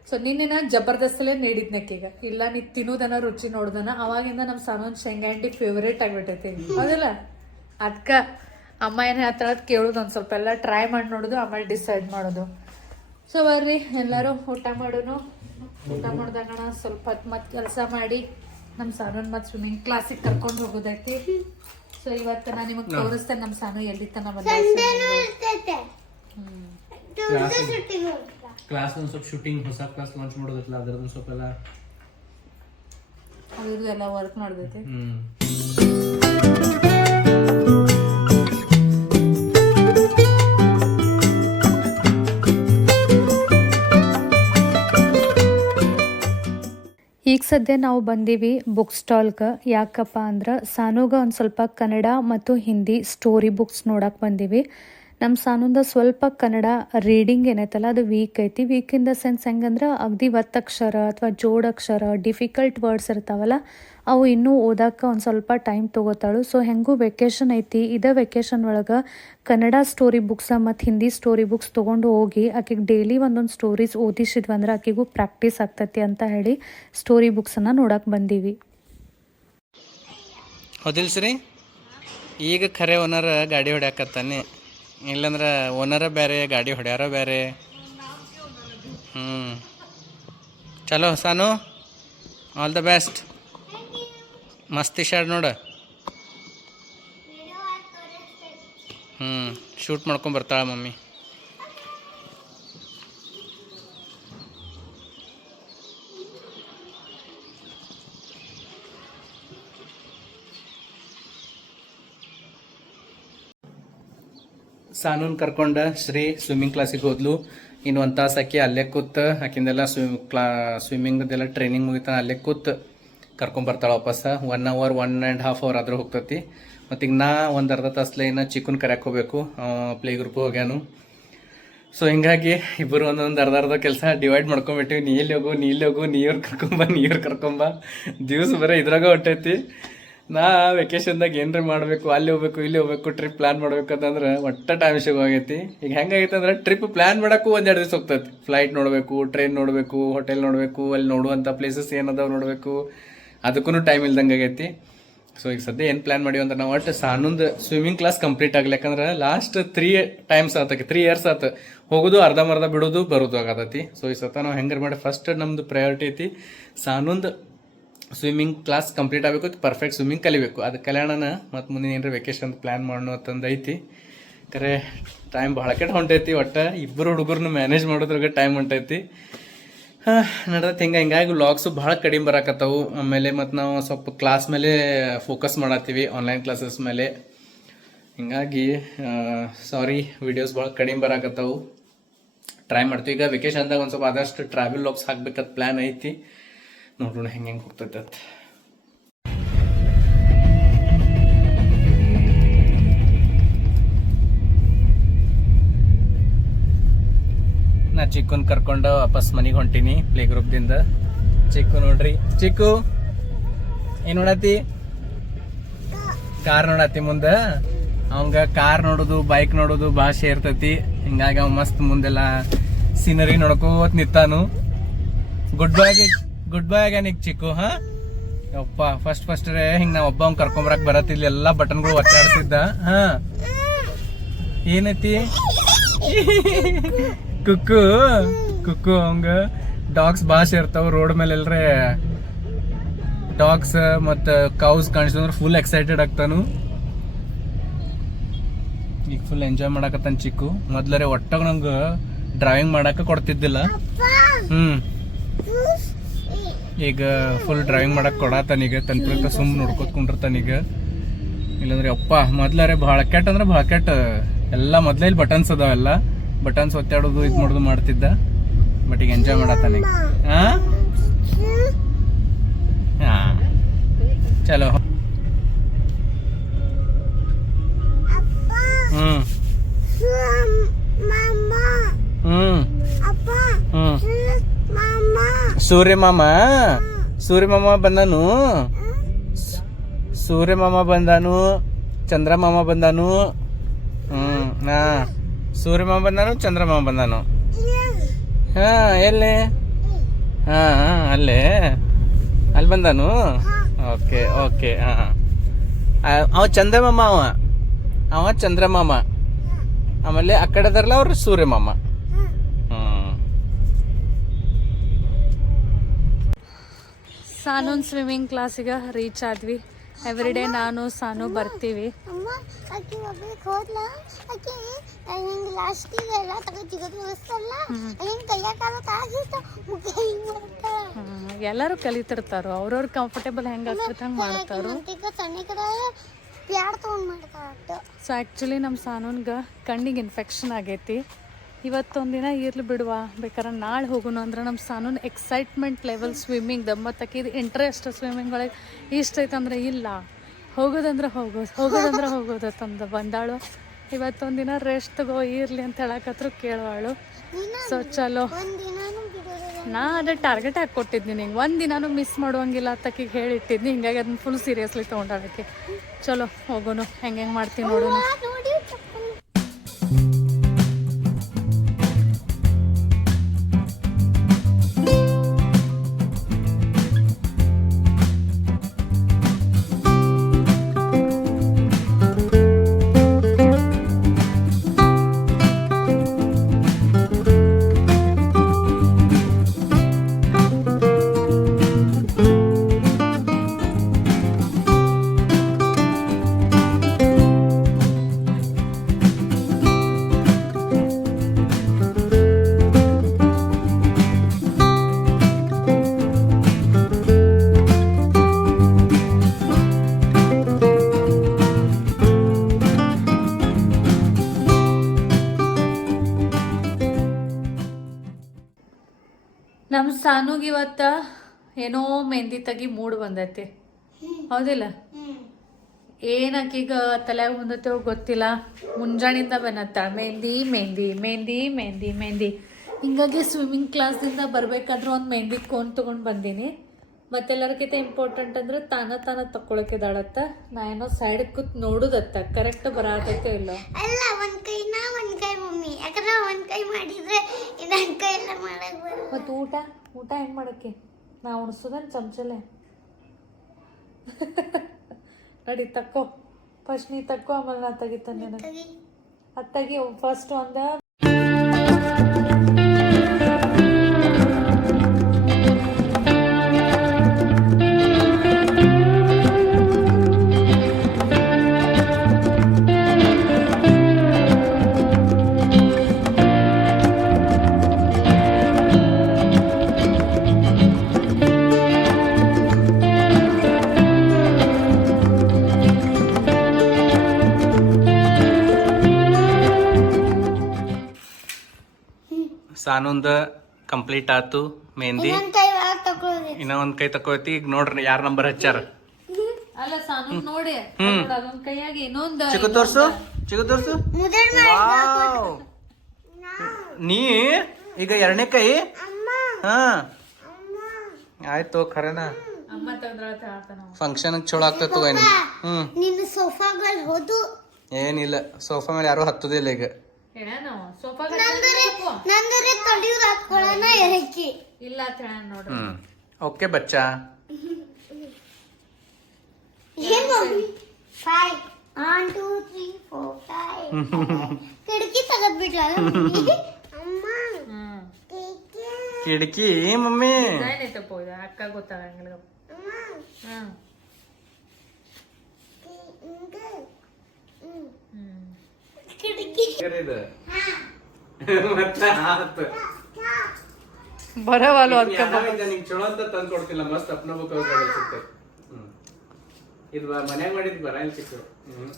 ಸೊ ನಿನ್ನೆ ನಾ ಜಬರ್ದಸ್ತಲ್ಲೇ ನೀಡಿದ್ನಕ್ಕೀಗ ಇಲ್ಲ ನೀ ತಿನ್ನೋದನ್ನ ರುಚಿ ನೋಡ್ದನ ಅವಾಗಿಂದ ನಮ್ ಸಾನು ಶೇಂಗಾ ಹಿಂಡಿ ಫೇವ್ರೇಟ್ ಆಗ್ಬಿಟ್ಟೈತಿ. ಹೌದಲ್ಲ? ಅದ್ಕ ಅಮ್ಮ ಏನ್ ಹೇಳ್ತಾಳ ಕೇಳುದು ಕೇಳೋದು ಒಂದ್ ಸ್ವಲ್ಪ ಎಲ್ಲ ಟ್ರೈ ಮಾಡಿ ನೋಡೋದು ಆಮೇಲೆ ಡಿಸೈಡ್ ಮಾಡೋದು. ಸೊ ಬರ್ರಿ ಎಲ್ಲರೂ ಊಟ ಮಾಡೋಣ ಊಟ ಮಾಡ್ದಾಗಣ ಸ್ವಲ್ಪ ಹೊತ್ತು ಮತ್ತೆ ಕೆಲಸ ಮಾಡಿ ನಮ್ಮ ಸಾನನ್ ಮತ್ತೆ ಸ್ವಿಮ್ಮಿಂಗ್ ಕ್ಲಾಸಿಗೆ ಕರ್ಕೊಂಡು ಹೋಗೋದೈತಿ. ಸೊ ಇವತ್ತು ನಾನು ನಿಮಗೆ ತೋರಿಸ್ತೇನೆ ನಮ್ಮ ಸಾನು ಎಲ್ಲಿ ತನ ಬಂದ ಕ್ಲಾಸ್ ಒಂದು ಸ್ವಲ್ಪ ಶೂಟಿಂಗ್ ಹೊಸ ಕ್ಲಾಸ್ ಲಾಂಚ್ ಮಾಡೋದಿಲ್ಲ ಅದ್ರದ್ದು ಸ್ವಲ್ಪ ಎಲ್ಲ ಅದು ಇದು ಎಲ್ಲ ವರ್ಕ್ ಮಾಡ್ದೈತಿ. ಈಗ ಸದ್ಯ ನಾವು ಬಂದೀವಿ ಬುಕ್ ಸ್ಟಾಲ್ಗೆ ಯಾಕಪ್ಪ ಅಂದ್ರೆ ಸಾನುಗ ಒಂದು ಸ್ವಲ್ಪ ಕನ್ನಡ ಮತ್ತು ಹಿಂದಿ ಸ್ಟೋರಿ ಬುಕ್ಸ್ ನೋಡಕ್ಕೆ ಬಂದೀವಿ. ನಮ್ಮ ಸಾನುಂದ ಸ್ವಲ್ಪ ಕನ್ನಡ ರೀಡಿಂಗ್ ಏನೈತಲ್ಲ, ಅದು ವೀಕ್ ಐತಿ. ವೀಕ್ ಇನ್ ದ ಸೆನ್ಸ್ ಹೆಂಗಂದ್ರೆ ಅಗದಿ ಒತ್ತಕ್ಷರ ಅಥವಾ ಜೋಡಕ್ಷರ ಡಿಫಿಕಲ್ಟ್ ವರ್ಡ್ಸ್ ಇರ್ತಾವಲ್ಲ ಅವು ಇನ್ನೂ ಓದಕ್ಕೆ ಒಂದು ಸ್ವಲ್ಪ ಟೈಮ್ ತೊಗೋತಾಳು. ಸೊ ಹೆಂಗೂ ವೆಕೇಶನ್ ಐತಿ. ಇದೇ ವೆಕೇಶನ್ ಒಳಗೆ ಕನ್ನಡ ಸ್ಟೋರಿ ಬುಕ್ಸ ಮತ್ತು ಹಿಂದಿ ಸ್ಟೋರಿ ಬುಕ್ಸ್ ತೊಗೊಂಡು ಹೋಗಿ ಆಕೆಗೆ ಡೈಲಿ ಒಂದೊಂದು ಸ್ಟೋರೀಸ್ ಓದಿಸಿದ್ವಿ ಅಂದ್ರೆ ಆಕೆಗೂ ಪ್ರಾಕ್ಟೀಸ್ ಆಗ್ತೈತಿ ಅಂತ ಹೇಳಿ ಸ್ಟೋರಿ ಬುಕ್ಸನ್ನು ನೋಡಕ್ಕೆ ಬಂದೀವಿ. ಹೌದಿಲ್ಸ್ರಿ ಈಗ ಖರೆ ಓನರ ಗಾಡಿ ಹೊಡ್ಯಾಕತ್ತಾನೆ. ಇಲ್ಲಂದ್ರೆ ಓನರ ಬೇರೆ ಗಾಡಿ ಹೊಡ್ಯಾರ ಬೇರೆ ಹ್ಞೂ ಚಲೋ ಸಾನು? ಆಲ್ ದ ಬೆಸ್ಟ್ ಮಸ್ತ್ ಇಶಾಡ್ ನೋಡ. ಹ್ಞೂ ಶೂಟ್ ಮಾಡ್ಕೊಂಡು ಬರ್ತಾಳೆ ಮಮ್ಮಿ. ಸಾನೂನ್ ಕರ್ಕೊಂಡ ಶ್ರೀ ಸ್ವಿಮ್ಮಿಂಗ್ ಕ್ಲಾಸಿಗೆ ಹೋದ್ಲು. ಇನ್ನು ಒಂದು ತಾಸು ಆಕಿ ಅಲ್ಲೇ ಕೂತ್, ಆಕಿಂದೆಲ್ಲ ಸ್ವಿಮ್ ಕ್ಲಾ ಸ್ವಿಮ್ಮಿಂಗ್ದೆಲ್ಲ ಟ್ರೈನಿಂಗ್ ಮುಗಿತಾನ ಅಲ್ಲೇ ಕೂತ್. ಕರ್ಕೊಂಬರ್ತಾಳೆ ವಾಪಸ್. One hour one and half hour ಆದ್ರೂ ಹೋಗ್ತತಿ. ಮತ್ತು ಈಗ ನಾ ಒಂದು ಅರ್ಧ ತಾಸ್ಲೆ ಇನ್ನು ಚಿಕ್ಕನ್ ಕರ್ಯಾಕ್ ಹೋಗ್ಬೇಕು. Play group ಹೋಗ್ಯಾನು. ಸೊ ಹಿಂಗಾಗಿ ಇಬ್ಬರು ಒಂದೊಂದು ಅರ್ಧ ಅರ್ಧ ಕೆಲಸ ಡಿವೈಡ್ ಮಾಡ್ಕೊಂಬಿಟ್ಟಿವಿ ನೀ ಇಲ್ಲಿ ಹೋಗು, ನೀ ಇಲ್ಲಿ ಹೋಗು ನೀರು ಕರ್ಕೊಂಬ ನೀರು ಕರ್ಕೊಂಬ ದಿವಸ ಬರೀ ಇದ್ರಾಗ ಹೊಟ್ಟೈತಿ ನಾ ವೆಕೇಶನ್ದಾಗ ಏನ್ರಿ ಮಾಡಬೇಕು, ಅಲ್ಲಿ ಹೋಗ್ಬೇಕು, ಇಲ್ಲಿ ಹೋಗ್ಬೇಕು ಟ್ರಿಪ್ ಪ್ಲಾನ್ ಮಾಡ್ಬೇಕು ಅಂತಂದ್ರೆ ಒಟ್ಟ ಟೈಮ್ ಸಿಗೋಗೈತಿ ಈಗ ಹೆಂಗಾಗೈತೆ ಅಂದ್ರೆ ಟ್ರಿಪ್ ಪ್ಲಾನ್ ಮಾಡೋಕ್ಕೂ ಒಂದೆರಡು ದಿವಸ ಹೋಗ್ತೈತಿ. ಫ್ಲೈಟ್ ನೋಡಬೇಕು ಟ್ರೈನ್ ನೋಡಬೇಕು ಹೋಟೆಲ್ ನೋಡಬೇಕು, ಅಲ್ಲಿ ನೋಡುವಂಥ ಪ್ಲೇಸಸ್ ಏನದಾವ ನೋಡಬೇಕು. ಅದಕ್ಕೂ ಟೈಮ್ ಇಲ್ದಂಗೆ ಆಗೈತಿ. ಸೊ ಈಗ ಸದ್ಯ ಏನು ಪ್ಲಾನ್ ಮಾಡಿವಿ ಅಂದ್ರೆ ನಾವು ಒಟ್ಟು ಸಾನೊಂದು ಸ್ವಿಮ್ಮಿಂಗ್ ಕ್ಲಾಸ್ ಕಂಪ್ಲೀಟ್ ಆಗಲಿ. ಯಾಕಂದ್ರೆ ಲಾಸ್ಟ್ ತ್ರೀ ಟೈಮ್ಸ್ ಆತಕ್ಕೆ ತ್ರೀ ಇಯರ್ಸ್ ಆತ. ಹೋಗೋದು ಅರ್ಧಂಬರ್ಧ ಬಿಡೋದು, ಬರೋದು ಆಗತ್ತೈತಿ ಸೊ ಈ ಸತ ನಾವು ಹೆಂಗಾರ ಮಾಡಿ ಫಸ್ಟ್ ನಮ್ಮದು ಪ್ರಯಾರಿಟಿ ಐತಿ ಸಾನೊಂದು ಸ್ವಿಮ್ಮಿಂಗ್ ಕ್ಲಾಸ್ ಕಂಪ್ಲೀಟ್ ಆಗಬೇಕು ಪರ್ಫೆಕ್ಟ್ ಸ್ವಿಮ್ಮಿಂಗ್ ಕಲಿಬೇಕು. ಅದು ಕಲ್ಯಾಣನ ಮತ್ತು ಮುಂದಿನ ಏನಾರ ವೆಕೇಶನ್ ಪ್ಲ್ಯಾನ್ ಮಾಡೋಣ ಅಂತಂದು ಐತಿ. ಕರೆ ಟೈಮ್ ಭಾಳ ಕೆಟ್ಟ ಹೊಂಟೈತಿ, ಒಟ್ಟು ಇಬ್ಬರು ಹುಡುಗರನ್ನ ಮ್ಯಾನೇಜ್ ಮಾಡೋದ್ರಾಗ ಟೈಮ್ ಹೊಂಟೈತಿ. ನಡ್ದೈತಿ ಹಿಂಗೆ ಹಿಂಗಾಗಿ ವ್ಲಾಗ್ಸು ಭಾಳ ಕಡಿಮೆ ಬರಾಕತ್ತವು. ಆಮೇಲೆ ಮತ್ತು ನಾವು ಸ್ವಲ್ಪ ಕ್ಲಾಸ್ ಮೇಲೆ ಫೋಕಸ್ ಮಾಡತ್ತೀವಿ ಆನ್ಲೈನ್ ಕ್ಲಾಸಸ್ ಮೇಲೆ. ಹಿಂಗಾಗಿ ಸಾರಿ ವಿಡಿಯೋಸ್ ಭಾಳ ಕಡಿಮೆ ಬರಾಕತ್ತವು. ಟ್ರೈ ಮಾಡ್ತೀವಿ. ಈಗ ವೆಕೇಶನ್ದಾಗ ಒಂದು ಸ್ವಲ್ಪ ಆದಷ್ಟು ಟ್ರಾವೆಲ್ ವ್ಲಾಗ್ಸ್ ಹಾಕ್ಬೇಕಂತ ಪ್ಲ್ಯಾನ್ ಐತಿ. ನೋಡೋಣ ಹೆಂಗೆ ಹೆಂಗೆ ಹೋಗ್ತೈತೆ ನಾ ಚಿಕ್ಕನ್ ಕರ್ಕೊಂಡು ವಾಪಸ್ ಮನೆಗೆ ಹೊಂಟೀನಿ ಪ್ಲೇ ಗ್ರೂಪ್ದಿಂದ ಚಿಕ್ಕು ನೋಡ್ರಿ. ಚಿಕ್ಕು, ಏನ್ ನೋಡತಿ ಕಾರ್ ನೋಡತಿ ಮುಂದೆ? ಅವಂಗ ಕಾರ್ ನೋಡೋದು ಬೈಕ್ ನೋಡೋದು ಭಾಷೆ ಇರ್ತತಿ. ಹಿಂಗಾಗಿ ಅವ್ ಮಸ್ತ್ ಮುಂದೆಲ್ಲ ಸೀನರಿ ನೋಡ್ಕೋತ್ ನಿಂತಾನು. ಗುಡ್ ಬೈ ಗುಡ್ ಬೈ ಆಗ್ಯಾನಿಗ್ ಚಿಕ್ಕು, ಹಾ? ಯಪ್ಪ ಫಸ್ಟ್ ಫಸ್ಟ್ ಹಿಂಗ್ ನಾ ಒಬ್ಬ ಅವ್ನ್ ಕರ್ಕೊಂಬರಕ್ ಬರತ್ತಿಲ್ಲ ಎಲ್ಲ ಬಟನ್ಗಳು ಒತ್ತಾಡ್ತಿದ್ದ ಹಾ? ಏನೈತಿ? ಕುಕ್ಕು ಕುಕ್ಕು ಅವಂಗ. ಡಾಗ್ಸ್ ಭಾಷೆ ಇರ್ತಾವ ರೋಡ್ ಮೇಲೆ ಎಲ್ರೆ ಡಾಗ್ಸ್ ಮತ್ತ ಕೌಸ್ ಕಾಣಿಸ್ತಂದ್ರೆ ಫುಲ್ ಎಕ್ಸೈಟೆಡ್ ಆಗ್ತಾನು. ಈಗ ಫುಲ್ ಎಂಜಾಯ್ ಮಾಡಾಕತ್ತಾನ ಚಿಕ್ಕು. ಮೊದ್ಲರೆ ಒಟ್ಟಾಗ ನಂಗೆ ಡ್ರೈವಿಂಗ್ ಮಾಡಾಕ ಕೊಡ್ತಿದ್ದಿಲ್ಲ. ಹ್ಮ್. ಈಗ ಫುಲ್ ಡ್ರೈವಿಂಗ್ ಮಾಡಕ್ ಕೊಡತಾನೀಗ ತನ್ನ ಸುಮ್ ನೋಡ್ಕೊತ್ ಕುಂಡಿರ್ತಾನೀಗ ಇಲ್ಲಂದ್ರೆ ಅಪ್ಪ ಮೊದ್ಲಾರೆ ಭಾಳ ಕೆಟ್ಟ ಅಂದ್ರೆ ಭಾಳ ಕೆಟ್ಟ. ಎಲ್ಲ ಮೊದ್ಲೇ ಬಟನ್ಸ್ ಅದಾವೆಲ್ಲ ಬಟನ್ಸ್ ಒತ್ತಾಡೋದು ಇದು ಮಾಡೋದು ಮಾಡ್ತಿದ್ದ. ಬಟ್ ಈಗ ಎಂಜಾಯ್ ಮಾಡತ್ತಾನೆ. ಹಾ ಹಾ. ಚಲೋ. ಹ್ಞೂ ಹ್ಞೂ ಹ್ಞೂ ಸೂರ್ಯ ಮಾಮ. ಸೂರ್ಯ ಮಾಮ ಬಂದಾನು? ಸೂರ್ಯ ಮಾಮ ಬಂದಾನು? ಚಂದ್ರ ಮಾಮ ಬಂದಾನು? ಹ್ಮ್. ಹಾ. ಸೂರ್ಯ ಮಾಮ ಬಂದಾನು ಚಂದ್ರ ಮಾಮ ಬಂದಾನು? ಹಾ ಎಲ್ಲಿ? ಹಾ ಹಾ, ಅಲ್ಲೇ? ಅಲ್ಲಿ ಬಂದಾನು? ಓಕೆ ಓಕೆ ಹಾ ಅವ ಚಂದ್ರ ಮಾಮ ಅವ. ಅವ ಚಂದ್ರ ಮಾಮ ಆಮೇಲೆ ಆ ಕಡೆ ಅದರಲ್ಲ ಅವ್ರ ಸೂರ್ಯ ಮಾಮ ಹ್ಮ್. ಸಾನೂನ್ ಸ್ವಿಮ್ಮಿಂಗ್ ಕ್ಲಾಸಿಗೆ ರೀಚ್ ಆದ್ವಿ ಎವ್ರಿ ಡೇ ನಾನು ಸಾನು ಬರ್ತೀವಿ. ಅಮ್ಮ ಆಕಿ ಒಬ್ಬಳಿಗೆ ಹೋದ್ಲ? ಆಕಿ ಹಿಂಗೆ ಲಾಸ್ಟಿಗೆ ಎಲ್ಲ ಹಿಂಗೆ ಕೈಯಾಕಾಲ ಎಲ್ಲರೂ ಕಲಿತಿರ್ತಾರೋ. ಅವ್ರವ್ರ ಕಂಫರ್ಟೇಬಲ್ ಹೆಂಗ್ ಮಾಡ್ತಾರ ಹಂಗೆ ಮಾಡ್ತಾರೋ. ಈಗ ಸಣ್ಣ ಕಡೆ ಪ್ಯಾಡ್ ತೊಗೊಂಡ್ ಮಾಡ್ತಾಳ ಅಟ್ಟು ಸೊ ಆ್ಯಕ್ಚುಲಿ ನಮ್ಮ ಸಾನೂನ್ಗೆ ಕಣ್ಣಿಗೆ ಇನ್ಫೆಕ್ಷನ್ ಆಗೈತಿ. ಇವತ್ತೊಂದಿನ ಇರ್ಲಿ ಬಿಡುವ. ಬೇಕಾದ್ರೆ ನಾಳೆ ಹೋಗೋಣ ಅಂದ್ರೆ ನಮ್ಮ ಸಾನೂನ್ ಎಕ್ಸೈಟ್ಮೆಂಟ್ ಲೆವೆಲ್ ಸ್ವಿಮ್ಮಿಂಗ್ ದಮ್ಮತ್ತಕ್ಕೆ ಇದು ಇಂಟ್ರೆಸ್ಟ್ ಸ್ವಿಮ್ಮಿಂಗ್ ಒಳಗೆ ಇಷ್ಟ ಐತಂದ್ರೆ ಇಲ್ಲ. ಹೋಗೋದಂದ್ರೆ ಹೋಗೋದು ಹೋಗೋದಂದ್ರೆ ಹೋಗೋದು ತಂದು ಬಂದಾಳು. ಇವತ್ತೊಂದಿನ ರೆಸ್ಟ್ ತಗೋ, ಇರಲಿ ಅಂತ ಹೇಳಕತ್ರು ಕೇಳುವಳು. ಸೊ ಚಲೋ. ನಾ ಅದೇ ಟಾರ್ಗೆಟ್ ಹಾಕಿ ಕೊಟ್ಟಿದ್ನಿ ನಿಂಗೆ. ಒಂದು ದಿನಾನು ಮಿಸ್ ಮಾಡುವಂಗಿಲ್ಲ ತಕ್ಕಿಗೆ ಹೇಳಿಟ್ಟಿದ್ನಿ. ಹಿಂಗಾಗಿ ಅದನ್ನ ಫುಲ್ ಸೀರಿಯಸ್ಲಿ ತೊಗೊಂಡಾಳಕ್ಕೆ. ಚಲೋ ಹೋಗೋಣ ಹೆಂಗೆ ಹೆಂಗೆ ಮಾಡ್ತೀನಿ ನೋಡೋಣ. ಏನೋ ಮೆಹಂದಿ ತಗಿ ಮೂಡ್ ಬಂದೈತಿ. ಹೌದಿಲ್ಲ? ಏನಾಕೀಗ ಏನಕ್ಕೀಗ ತಲೆಯಾಗ ಬಂದೈತೋ ಗೊತ್ತಿಲ್ಲ. ಮುಂಜಾನಿಂದ ಬಂದತ್ತ ಮೆಹಂದಿ ಮೆಹಂದಿ ಮೆಹಂದಿ ಮೆಹಂದಿ ಮೆಹಂದಿ. ಹಿಂಗಾಗಿ ಸ್ವಿಮ್ಮಿಂಗ್ ಕ್ಲಾಸಿಂದ ಬರ್ಬೇಕಾದ್ರೆ ಒಂದು ಮೆಹಂದಿ ಕೋನ್ ತೊಗೊಂಡು ಬಂದೀನಿ. ಮತ್ತೆಲ್ಲರಿಗಿಂತ ಇಂಪಾರ್ಟೆಂಟ್ ಅಂದ್ರೆ ತಾನ ತಾನ ತಕ್ಕೊಳಕಿದಾಳತ್ತ ನಾ ಏನೋ ಸೈಡ್ ಕೂತ್ ನೋಡುದತ್ತ. ಕರೆಕ್ಟ್ ಬರಾತೈತೆ ಇಲ್ಲ? ಅಲ್ಲ ಒಂದ್ ಕೈ ನಾ ಒಂದ್ ಕೈ ಮಮ್ಮಿ. ಯಾಕಂದ್ರೆ ಒಂದ್ ಕೈ ಮಾಡಿದ್ರೆ ಇನ್ನೊಂದ್ ಕೈ ಎಲ್ಲ ಮಾಡಕ್ ಮತ್ತು ಊಟ? ಊಟ ಹೆಂಗ್ ಮಾಡಕ್ಕೆ? ನಾ ಉಣ್ಸೋದನ್ ಚಮಚಲೆ ನಡಿ ತಕ್ಕೋ ಫಸ್ಟ್ ನೀ ತಕ್ಕೋ, ಆಮೇಲೆ ನಾ ತೆಗಿತಾನೆ. ಅದು ತೆಗಿ, ಫಸ್ಟ್ ಒಂದ ಸಾನೊಂದ ಕಂಪ್ಲೀಟ್ ಆತು ಮೆಹಂದಿ. ಇನ್ನೊಂದ್ ಕೈ ಒಳಗ್ ಇನ್ನ ಒಂದ್ ಕೈ ತಕೋತಿ ಈಗ ನೋಡ್ರಿ ಯಾರ ನಂಬರ್ ಹಚ್ಚಾರ ಅಲ್ಲ ಸಾನು ನೋಡಿ. ಹ್ಮ್. ಅದೊಂದ್ ಕೈಯಾಗಿ ಇನ್ನೊಂದ್ ಚಿಕ್ಕ ತೋರ್ಸು. ಚಿಕ್ಕ. ನೀ ಈಗ ಎರಡನೇ ಕೈ. ಅಮ್ಮ. ಹಾ. ಅಮ್ಮ. ಆಯ್ತು ಖರೇನ. ಫಂಕ್ಷನ್ ಚಲೋ ಆಗ್ತದ ಏನು ಹ್ಮ್. ನಿನ್ನ ಸೋಫಾಗಳು ಹೋದು. ಏನಿಲ್ಲ ಸೋಫಾ ಮೇಲೆ ಯಾರು ಹತ್ತುದಿಲ್ಲ ಈಗ. ಇಲ್ಲ ನೋಡ್ರಿ ಹ್ಮ್. ಓಕೆ ಬಚ್ಚಾ. Five one two three four five ಕಿಟಕಿ ತೆಗೆದ್ಬಿಟ್ಲ ಅಮ್ಮ. ಹ್ಮ್. ಕಿಟಕಿ. ಮಮ್ಮಿ. ಡಿಸೈನ್ ಐತಪ್ಪ ಇದು. ಅಕ್ಕ ಗೊತ್ತಾಗಂಗಿಲ್ಲ ಅಮ್ಮ. ಹ್ಮ್. ಕೇ- ಅದಕ್ಕೆ ಬರವಲ್ಲು ನಿಂಗೆ ಚಲೋ ಅಂತ ತಂದು ಕೊಡ್ತಿಲ್ಲ ಮಸ್ತ್ ಅಪ್ನಬೇಕು ಸಿಗ್ತೈತೆ ಹ್ಮ್. ಇದು ಮನ್ಯಾಗ ಮಾಡಿದ್ ಬರಂಗ್ ಸಿಕ್ತು. ಹ್ಮ್.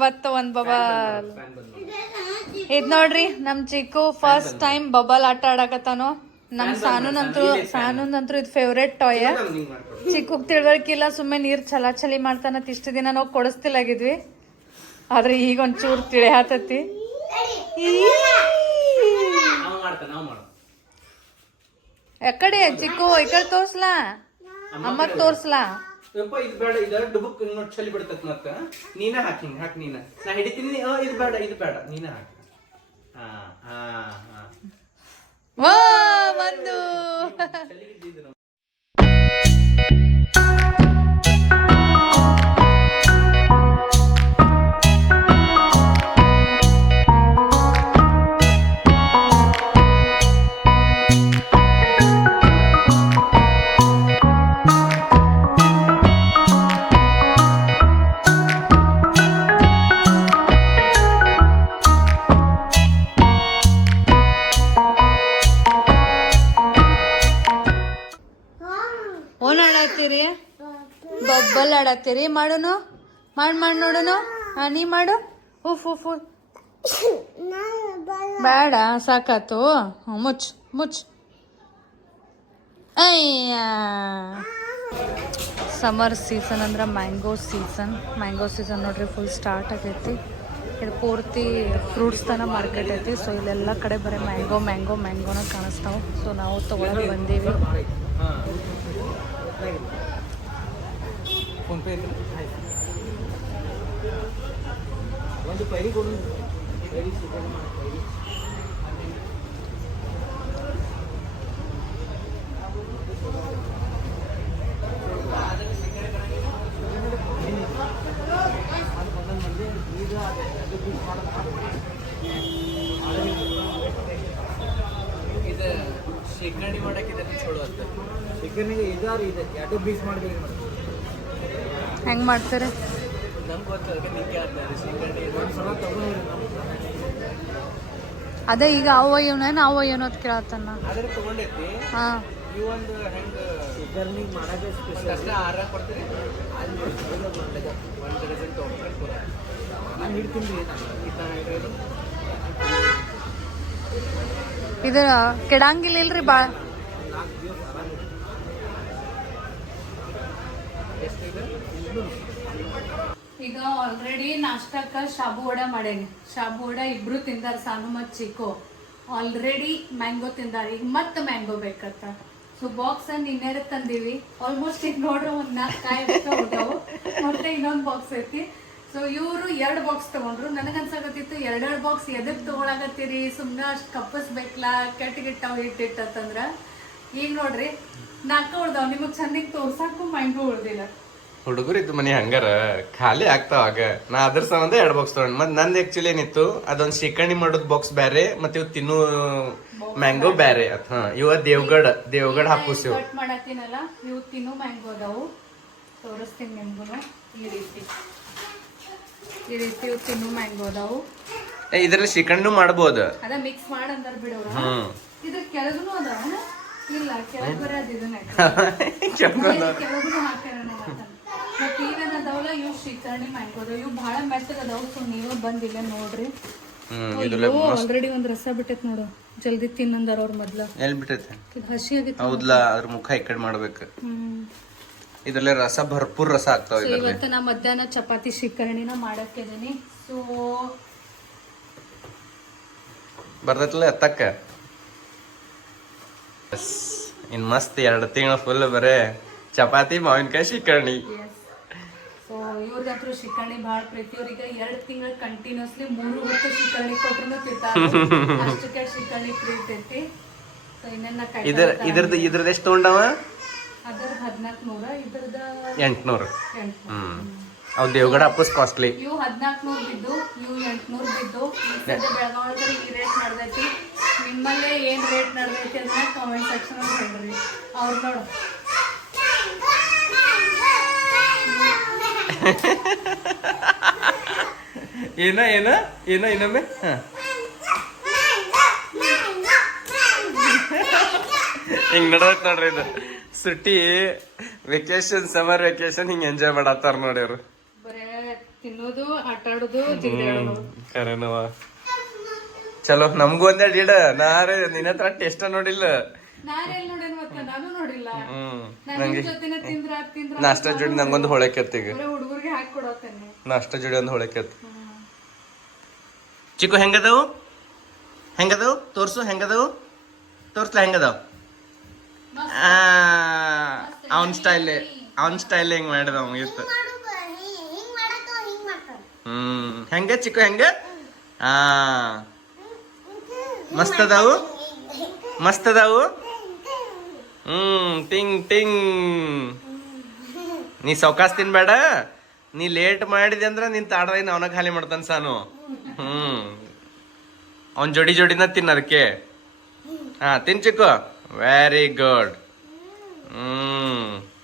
ಬತ್ತ ಒಂದ್ ಬಬಲ್. ಇದ್ ನೋಡ್ರಿ ನಮ್ ಚಿಕ್ಕು ಫಸ್ಟ್ ಟೈಮ್ ಬಬಲ್ ಆಟ ಆಡಕತ್ತಾನೋ? ನಮ್ ಸಾನುನಂತ್ರು ಅಂತೂ ಇದು ಫೇವ್ರೆಟ್ ಟಾಯ್ ಚಿಕ್ಕಗ್ ತಿಳ್ವಳಿಕಿಲ್ಲ ಸುಮ್ಮನೆ ನೀರ್ ಚಲ ಚಲಿ ಮಾಡ್ತಾನ ಇಷ್ಟು ದಿನ ನಾವು ಕೊಡಿಸ್ತಿಲ್ಲಾಗಿದ್ವಿ ಆದ್ರೆ ಈಗ ಒಂಚೂರು ತಿಳಿ ಹಾತತಿ ಎಕಡೆ ಚಿಕ್ಕು ಈ ಕಡೆ ತೋರ್ಸ್ಲಾ? ಅಮ್ಮ ತೋರ್ಸ್ಲಾ? ಇದು ಬೇಡ ಇದು ಡುಬುಕ್ ನೋಡಿ ಚಲಿ ಬಿಡ್ತತ್ ಮತ್ತ. ನೀನ ಹಾಕಿ ಹಾಕಿ ನೀನ. ನಾ ಹಿಡಿತೀನಿ ನೀ- ಇದು ಬೇಡ ಇದು ಬೇಡ. ನೀನ ಹಾಕಿ. ಹಾ ಹಾ ಹಾ. ವಾ ಬಬ್ಬಲ್ ಮಾಡೋನು? ಮಾಡಿ ಮಾಡಿ ನೋಡುನು? ಹಾ ನೀ ಮಾಡು. ಉಫ್ ಉಫ್ ಬೇಡ, ಸಾಕಾತು. ಮುಚ್ ಮುಚ್ ಅಯ್ಯ. ಸಮರ್ ಸೀಸನ್ ಅಂದ್ರೆ ಮ್ಯಾಂಗೋ ಸೀಸನ್ ಮ್ಯಾಂಗೋ ಸೀಸನ್ ನೋಡ್ರಿ ಫುಲ್ ಸ್ಟಾರ್ಟ್ ಆಗೈತಿ. ಇದು ಪೂರ್ತಿ ಫ್ರೂಟ್ಸ್ ತನ ಮಾರ್ಕೆಟ್ ಐತಿ. ಸೊ ಇಲ್ಲೆಲ್ಲ ಕಡೆ ಬರೀ ಮ್ಯಾಂಗೋ ಮ್ಯಾಂಗೋ ಮ್ಯಾಂಗೋನ ಕಾಣಿಸ್ತಾವ. ಸೊ ನಾವು ತೊಗೊಳಕ್ ಬಂದೀವಿ. ಹಾ ಫೋನ್ ಪೇ ಐತಿ ಆಯ್ತು. ಒಂದು ಪೈರಿ ಕೊಡು. ಪೈರಿ ಸುಗರ್ ಮಾಡು, ಪೈರಿ. ಇದು ಶೇಖರಣೆ ಮಾಡಕ್ಕೆ ಇದನ್ನ ಚಲೋ ಅಂತ ಶೇಖರಣೆಗೆ ಇದಾರು ಇದೆ ಎರಡು ಬೀಸ್ ಮಾಡ್ಬೇಕು ಹೆಂಗ್ ಮಾಡ್ತಾರೆ ನಮ್ಗೆ ಗೊತ್ತು ಅದಕ್ಕೆ ನಿಂಗೆ ಆಗ್ತದೆ ಶೇಖರಣೆ ತಗೊಂಡು ಅದೇ ಈಗ ಅವ ಇವನೇನು ಅವ ಏನೋ ಅಂತ ತಗೊಂಡೈತಿ ಹಾ. ಈ ಒಂದು ಹೆಂಗೆ ಚಿಕನ್ನಿಗೆ ಮಾಡೋದೇ ಸ್ಪೆಷಲ್ ಕಷ್ಟ ಆರ ಕೊಡ್ತೀರಿ ಅಲ್ಲಿ ಒಂದು ಡಜನ್ ತೊಗೊಂಡ್ರೆ ಪೂರ ನಾನು ಹಿಡ್ತೀನಿ ರೀ ಇದನ್ನ ಹಿಡಿಯೋದು ಇದು ಕೆಡಂಗಿಲ್ಲ ಇಲ್ರಿ ಭಾಳ ಈಗ ಆಲ್ರೆಡಿ ನಾಷ್ಟಕ್ಕ ಶಾಬು ವಡ ಮಾಡೇನಿ ಶಾಬು ವಡ ಇಬ್ರು ತಿಂದಾರ, ಸಾನು ಮತ್ ಚಿಕ್ಕು. ಆಲ್ರೆಡಿ ಮ್ಯಾಂಗೋ ತಿಂದಾರ. ಈಗ ಮತ್ತೆ ಮ್ಯಾಂಗೋ ಬೇಕತ್ತ. ಸೊ ಬಾಕ್ಸ್ ನಿನ್ನೆರ ತಂದೀವಿ. ಆಲ್ಮೋಸ್ಟ್ ಈಗ ನೋಡ್ರಿ ಒಂದ್ ನಾಲ್ಕು ಕಾಯಿ ಹೋಗ್ತಾವು ಮತ್ತೆ ಇನ್ನೊಂದ್ ಬಾಕ್ಸ್ ಐತಿ. ಸೊ ಇವರು ಎರಡು ಬಾಕ್ಸ್ ತಗೊಂಡ್ರು. ನನಗನ್ಸಾಕತ್ತಿತ್ತು, ಎರಡೆರಡು ಬಾಕ್ಸ್ ಎದಕ್ ತಗೊಳಕತ್ತೀರಿ? ಸುಮ್ಮನೆ ಅಷ್ಟ್ ಕಪ್ಪಸ್ಬೇಕಲ್ಲ ಕೆಟ್ಟ ಗಿಟ್ಟಾವ್ ಇಟ್ಟಿಟ್ಟಂದ್ರ ಈಗ ನೋಡ್ರಿ, ನಾಲ್ಕ ಉಳ್ದಾವ್. ನಿಮಗೆ ಚಂದಿಗ್ ತೋರ್ಸಕ್ಕೂ ಮ್ಯಾಂಗೋ ಉಳ್ದಿಲ್ಲ. ಹುಡುಗರಿದ್ದು ಮನೆ ಹಂಗಾರ ಖಾಲಿ ಆಗ್ತಾವಾಗ ನಾ ಅದ್ರ ಸಂಬಂಧ ಎರಡು ಬಾಕ್ಸ್ ತಗೊಂಡ್ ಮತ್ ನಂದು ಆ್ಯಕ್ಚುಲಿ ಏನಿತ್ತು ಅದೊಂದು ಶಿಕಣಿ ಮಾಡೋದು ಬಾಕ್ಸ್ ಬೇರೆ ಮತ್ತು ಇವ್ ತಿನ್ನು ಮ್ಯಾಂಗೋ ಬೇರೆ ಅತ್ ಹಾ ಇವ ದೇವ್ಗಡ್ ಇವ್ ಕಟ್ ಮಾಡತ್ತೀನಲ್ಲ ಇವು ತಿನ್ನು ಮ್ಯಾಂಗೋ ಅದಾವು. ತೋರಿಸ್ತೀನಿ ನಿಮ್ಗುನು. ಈ ರೀತಿ. ಈ ರೀತಿ ಇವು ತಿನ್ನು ಮ್ಯಾಂಗೋ ಅದಾವು. ಇದರಲ್ಲಿ ಶಿಕಣ್ಣು ಮಾಡ್ಬೋದು. ಅದ ಮಿಕ್ಸ್ ಮಾಡಂತಾರ ಬಿಡೋರು ಹ್ಮ್. ಇದ್ರ ಕೆಳಗೂ ಅದಾವ ಇಲ್ಲ ಕೆಳಗ್ ಬರೋದು ಇದನ್ನ. [LAUGHS] ಕೆಳಗೂ ಹಾಕ್ಯಾರ ಮತ್ತೆ ಇವೇನ್ ಅದಾವಲ್ಲ ಇವು ಶ್ರೀಕರ್ಣಿ ಮ್ಯಾಂಗೋ ಅದಾವ ಇವು ಬಹಳ ಮೆತ್ತಗ ಅದಾವು ಸೊ ನೀವು ಬಂದಿಲ್ಲ ನೋಡ್ರಿ ಆಲ್ರೆಡಿ ಒಂದ್ ರಸ ಬಿಟ್ಟೈತ್ ನೋಡು. ಜಲ್ದಿ ತಿನ್ನಂದಾರ ಅವ್ರ ಮೊದ್ಲ. ಎಲ್ ಬಿಟ್ಟೈತೆ? ಹಸಿ ಆಗಿತ್ತು ಹೌದ್ಲ? ಅದ್ರ ಮುಖ ಈ ಕಡೆ ಮಾಡ್ಬೇಕು. ಇದ್ರಲ್ಲೇ ರಸ ಭರ್ಪೂರ್ ರಸ ಆಗ್ತಾವ ಇವತ್ತು ನಾ ಮಧ್ಯಾಹ್ನ ಚಪಾತಿ ಶಿಕರ್ಣಿನ ಮಾಡಕ್ಕಿದ್ದೀನಿ ಸೊ ಬರ್ತೈತಲ್ಲ ಎತ್ತಕ್ಕ? ಎಸ್. ಇನ್ ಮಸ್ತ್ ಎರಡು ತಿಂಗಳು ಫುಲ್ ಬರೇ ಚಪಾತಿ ಮಾವಿನಕಾಯಿ ಶಿಕರ್ಣಿ ಇವ್ರಿಗಂತೂ ಶಿಕರ್ಣಿ ಭಾಳ ಪ್ರೀತಿ. ಅವ್ರಿಗೆ ಎರಡು ತಿಂಗಳು ಕಂಟಿನ್ಯೂಸ್ಲಿ ಮೂರು ಹೊತ್ತು ಶಿಕರ್ಣಿ ಕೊಟ್ರು ತಿಂತಾರೆ ಅಷ್ಟಕ್ಕೆ ಶಿಕರ್ಣಿ ಪ್ರೀತಿ ಐತಿ. ಸೊ ಇನ್ನೇನ ಇದ್ರ ಇದ್ರದ್ದು ಇದ್ರದ್ದು ಎಷ್ಟು ತೊಗೊಂಡವ? ಅದರ ಹದಿನಾಲ್ಕು ನೂರ ಇದ್ರದ ಎಂಟ್ನೂರು. ದೇವಗಡ ಅವ್ ದೇವ್ಗಡ ಅಪ್ಪಸ್ ಕಾಸ್ಟ್ಲಿ ಇವು ಹದಿನಾಲ್ಕು ನೂರು ಬಿದ್ದು ಇವು ಎಂಟ್ನೂರು ಬಿದ್ದು ಈಗ ಬೆಳಗಾವಿ ಈ ರೇಟ್ ನಡೆದೈತಿ. ನಿಮ್ಮಲ್ಲೇ ಏನ್ ರೇಟ್ ನಡೆದೈತಿ ಅಂತ ಕಾಮೆಂಟ್ ಸೆಕ್ಷನ್ ಹೇಳ್ರಿ. ಅವ್ರು ನೋಡು. ಏನ ಏನ ಏನ ಇನ್ನೊಮ್ಮೆ? ಹ. ಹಿಂಗ್ ನಡ್ದೈತ್ ನೋಡ್ರಿ ಇದು. ಸುಟ್ಟಿ ವೆಕೇಶನ್ ಸಮರ್ ವೆಕೇಶನ್ ಹಿಂಗ್ ಎಂಜಾಯ್ ಮಾಡತ್ತಾರ ನೋಡಿ ಅವ್ರು. ಬರೇ ತಿನ್ನೋದು ಆಟ ಆಡೋದು. ಕರೆನವ ಚಲೋ ನಮ್ಗೂ ಒಂದೇ ಇಡ. ನಾರೇ ನಿನ್ನ ಹತ್ರ ಟೆಸ್ಟ್ ನೋಡಿಲ್ಲ. ನಾನೆಲ್ಲಿ ನೋಡೇನ್ ಮತ್ತೆ ನಾನು ನೋಡಿಲ್ಲ. ಹ್ಮ್. ನಾನು ನಿಮ್ ಜೊತೆನೆ ತಿಂದ್ರ ತಿಂದ್ರ ನಾಷ್ಟ ಜೋಡಿ ನಂಗೊಂದು ಹೊಳೆ ಈಗ. ಬರೇ ಹುಡುಗರಿಗೆ ಹಾಕಿ ಕೊಡತ್ತೇನೆ ನಾಷ್ಟ ಜೋಡಿ ಒಂದು ಹೊಳಕೆತ್. ಚಿಕ್ಕು ಹೆಂಗದವು? ಹೆಂಗದವು? ತೋರ್ಸು ಹೆಂಗದವು? ತೋರ್ಸ್ಲಾ ಹೆಂಗದವು? ಅವನ್ ಸ್ಟೈಲ್ ಅವನ್ ಸ್ಟೈಲ್ ಹೆಂಗ್ ಮಾಡಿದ ಇತ್ತು? ಹಿ- ಹಿಂಗ್ ಮಾಡ್ತಾರ ಹ್ಮ್. ಹೆಂಗ ಚಿಕ್ಕು ಹೆಂಗ? ಆ. ಮಸ್ತ್ ಅದಾವು? ಮಸ್ತ್ ಅದಾವು? ಹ್ಮ್, ಟಿಂಗ್ ಟಿಂಗ್. ನೀ ಸೌಕಾಸ್ ತಿನ್ಬೇಡ ನೀ ಲೇಟ್ ಮಾಡಿದೆ ಅಂದ್ರ ನಿನ್ ತಾಡ್ದೈನ ಅವನ ಖಾಲಿ ಮಾಡ್ತಾನ ಸಾನು. ಹ್ಮ್. ಅವನ್ ಜೋಡಿ ಜೋಡಿನ ತಿನ್ನ ಅದಕ್ಕೆ ಹಾ, ತಿನ್ ಚಿಕ್ಕು. ವೆರಿ ಗುಡ್ ಹ್ಮ್.